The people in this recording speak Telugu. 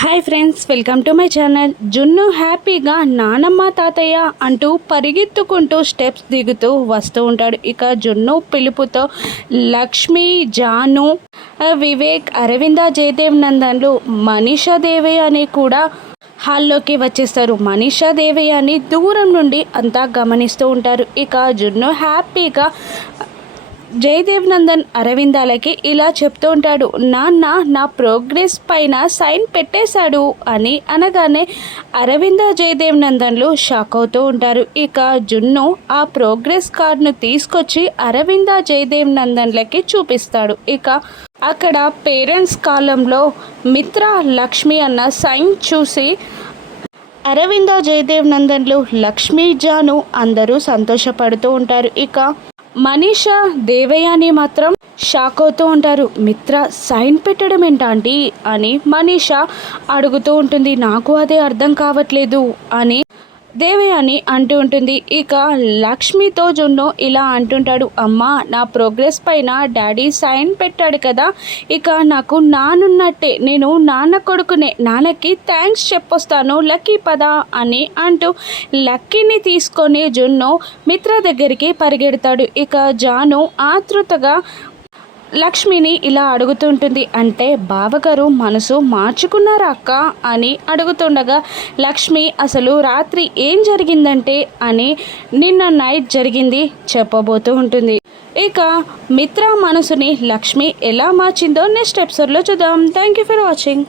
Hi friends welcome to my channel జున్ను హ్యాపీగా నానమ్మ తాతయ్య అంటూ పరిగెత్తుకుంటూ స్టెప్స్ దిగుతూ వస్తూ ఉంటాడు. ఇక జున్ను పిలుపుతో లక్ష్మి జాను వివేక్ అరవింద జయదేవ్ నందన్లు మనీషా దేవయ్య అని కూడా హాల్లోకి వచ్చేస్తారు. మనీషా దేవయ్య అని దూరం నుండి అంతా గమనిస్తూ ఉంటారు. ఇక జున్ను హ్యాపీగా జయదేవ్ నందన్ అరవిందాలకి ఇలా చెప్తూ ఉంటాడు నాన్న నా ప్రోగ్రెస్ పైన సైన్ పెట్టేశాడు అని అనగానే అరవింద జయదేవ్ నందన్లు షాక్ అవుతూ ఉంటారు. ఇక జున్ను ఆ ప్రోగ్రెస్ కార్డును తీసుకొచ్చి అరవింద జయదేవ్ నందన్లకి చూపిస్తాడు. ఇక అక్కడ పేరెంట్స్ కాలంలో మిత్ర లక్ష్మి అన్న సైన్ చూసి అరవింద జయదేవ్ నందన్లు లక్ష్మీ జాను అందరూ సంతోషపడుతూ ఉంటారు. ఇక మనీష దేవయాని మాత్రం షాక్ అవుతూ ఉంటారు. మిత్ర సైన్ పెట్టడం ఏంటండి అని మనీష అడుగుతూ ఉంటుంది. నాకు అదే అర్థం కావట్లేదు అని దేవయాని అంటూ ఉంటుంది. ఇక లక్ష్మితో జున్ను ఇలా అంటుంటాడు అమ్మ నా ప్రోగ్రెస్ పైన డాడీ సైన్ పెట్టాడు కదా ఇక నాకు నానున్నట్టే నేను నాన్న కొడుకునే నాన్నకి థ్యాంక్స్ చెప్పొస్తాను లక్కీ పద అని అంటూ లక్కీని తీసుకొని జున్ను మిత్ర దగ్గరికి పరిగెడతాడు. ఇక జాను ఆతృతగా లక్ష్మిని ఇలా అడుగుతుంటుంది. అంటే బావగారు మనసు మార్చుకున్నారా అక్క? అని అడుగుతుండగా లక్ష్మి అసలు రాత్రి ఏం జరిగిందంటే? అని నిన్న నైట్ జరిగింది చెప్పబోతూ ఉంటుంది. ఇక మిత్ర మనసుని లక్ష్మి ఎలా మార్చిందో నెక్స్ట్ ఎపిసోడ్లో చూద్దాం. Thank you for watching